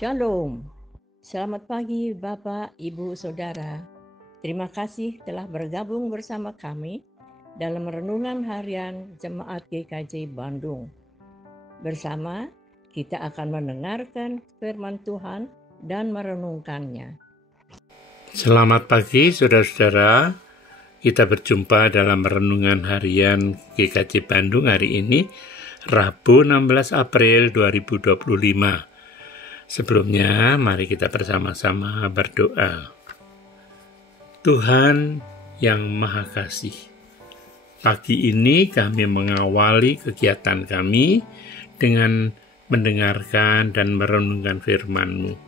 Shalom. Selamat pagi Bapak, Ibu, Saudara. Terima kasih telah bergabung bersama kami dalam renungan harian Jemaat GKJ Bandung. Bersama kita akan mendengarkan firman Tuhan dan merenungkannya. Selamat pagi saudara-saudara. Kita berjumpa dalam renungan harian GKJ Bandung hari ini, Rabu 16 April 2025. Sebelumnya, mari kita bersama-sama berdoa. Tuhan yang Maha Kasih, pagi ini kami mengawali kegiatan kami dengan mendengarkan dan merenungkan firman-Mu.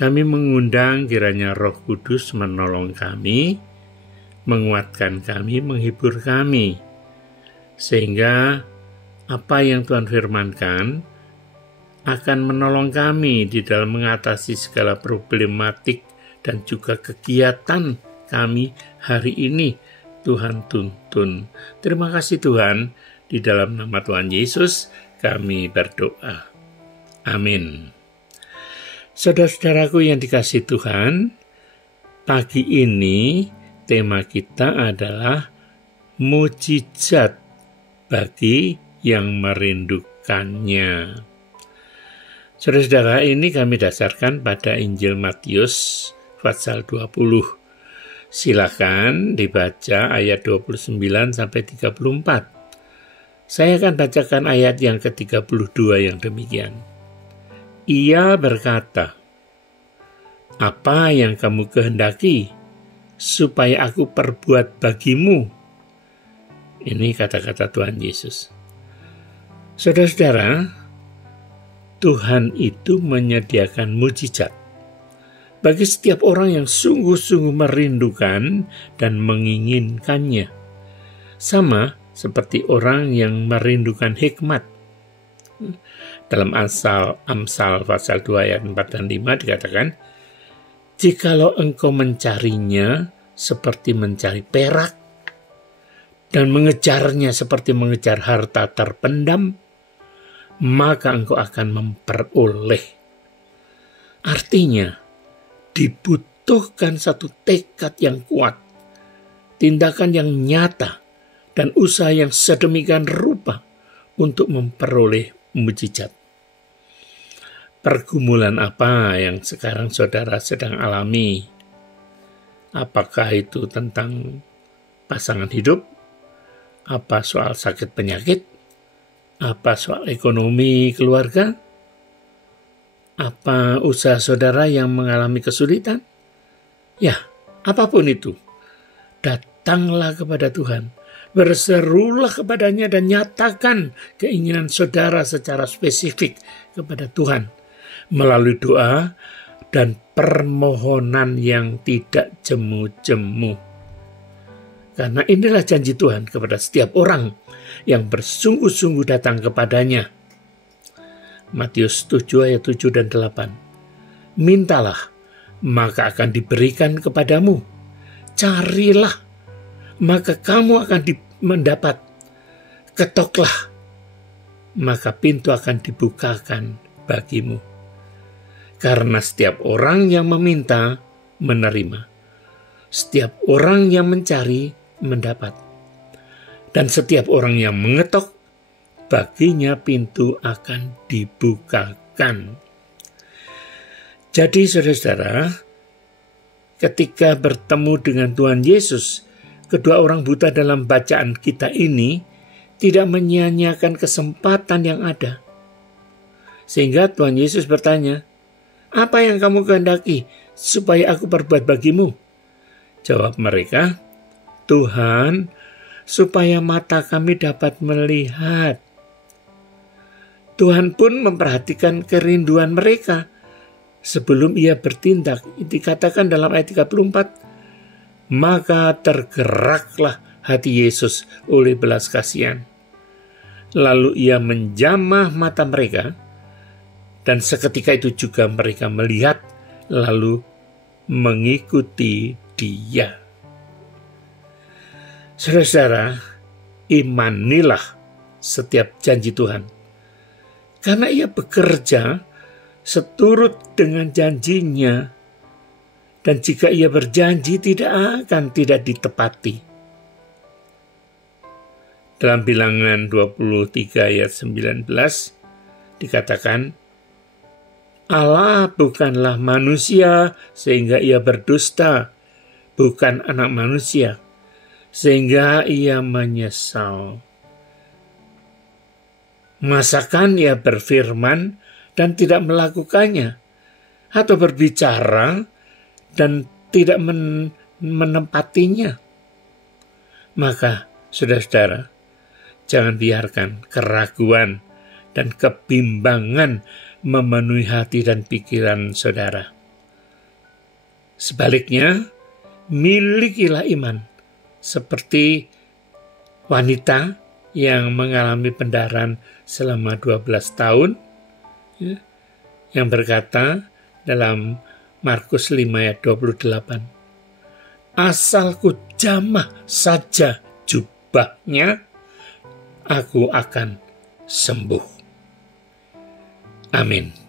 Kami mengundang kiranya Roh Kudus menolong kami, menguatkan kami, menghibur kami, sehingga apa yang Tuhan firmankan akan menolong kami di dalam mengatasi segala problematik dan juga kegiatan kami hari ini. Tuhan tuntun. Terima kasih Tuhan, di dalam nama Tuhan Yesus kami berdoa. Amin. Saudara-saudaraku yang dikasihi Tuhan, pagi ini tema kita adalah mujizat bagi yang merindukannya. Saudara-saudara, ini kami dasarkan pada Injil Matius pasal 20. Silakan dibaca ayat 29 sampai 34. Saya akan bacakan ayat yang ke-32 yang demikian. Ia berkata, "Apa yang kamu kehendaki supaya aku perbuat bagimu?" Ini kata-kata Tuhan Yesus. Saudara-saudara, Tuhan itu menyediakan mujizat bagi setiap orang yang sungguh-sungguh merindukan dan menginginkannya. Sama seperti orang yang merindukan hikmat. Dalam Amsal pasal 2 ayat 4 dan 5 dikatakan, "Jikalau engkau mencarinya seperti mencari perak dan mengejarnya seperti mengejar harta terpendam, maka engkau akan memperoleh." Artinya, dibutuhkan satu tekad yang kuat, tindakan yang nyata, dan usaha yang sedemikian rupa untuk memperoleh mujizat. Pergumulan apa yang sekarang saudara sedang alami? Apakah itu tentang pasangan hidup? Apa soal sakit penyakit? Apa soal ekonomi keluarga? Apa usaha saudara yang mengalami kesulitan? Ya, apapun itu, datanglah kepada Tuhan, berserulah kepadanya dan nyatakan keinginan saudara secara spesifik kepada Tuhan melalui doa dan permohonan yang tidak jemu-jemu. Karena inilah janji Tuhan kepada setiap orang yang bersungguh-sungguh datang kepadanya. Matius 7 ayat 7 dan 8. "Mintalah, maka akan diberikan kepadamu. Carilah, maka kamu akan mendapat. Ketoklah, maka pintu akan dibukakan bagimu." Karena setiap orang yang meminta, menerima. Setiap orang yang mencari, mendapat. Dan setiap orang yang mengetok, baginya pintu akan dibukakan. Jadi saudara-saudara, ketika bertemu dengan Tuhan Yesus, kedua orang buta dalam bacaan kita ini tidak menyia-nyiakan kesempatan yang ada. Sehingga Tuhan Yesus bertanya, "Apa yang kamu kehendaki supaya aku perbuat bagimu?" Jawab mereka, "Tuhan, supaya mata kami dapat melihat." Tuhan pun memperhatikan kerinduan mereka sebelum ia bertindak. Dikatakan dalam ayat 34, "Maka tergeraklah hati Yesus oleh belas kasihan. Lalu ia menjamah mata mereka, dan seketika itu juga mereka melihat, lalu mengikuti Dia." Saudara-saudara, imanilah setiap janji Tuhan, karena ia bekerja seturut dengan janjinya, dan jika ia berjanji tidak ditepati. Dalam Bilangan 23 ayat 19 dikatakan, Allah bukanlah manusia sehingga ia berdusta, bukan anak manusia sehingga ia menyesal. Masakan ia berfirman dan tidak melakukannya, atau berbicara dan tidak menempatinya? Maka, saudara-saudara, jangan biarkan keraguan dan kebimbangan memenuhi hati dan pikiran saudara. Sebaliknya, milikilah iman seperti wanita yang mengalami pendarahan selama 12 tahun, yang berkata dalam Markus 5 ayat 28, asal ku jamah saja jubahnya, aku akan sembuh. Amin.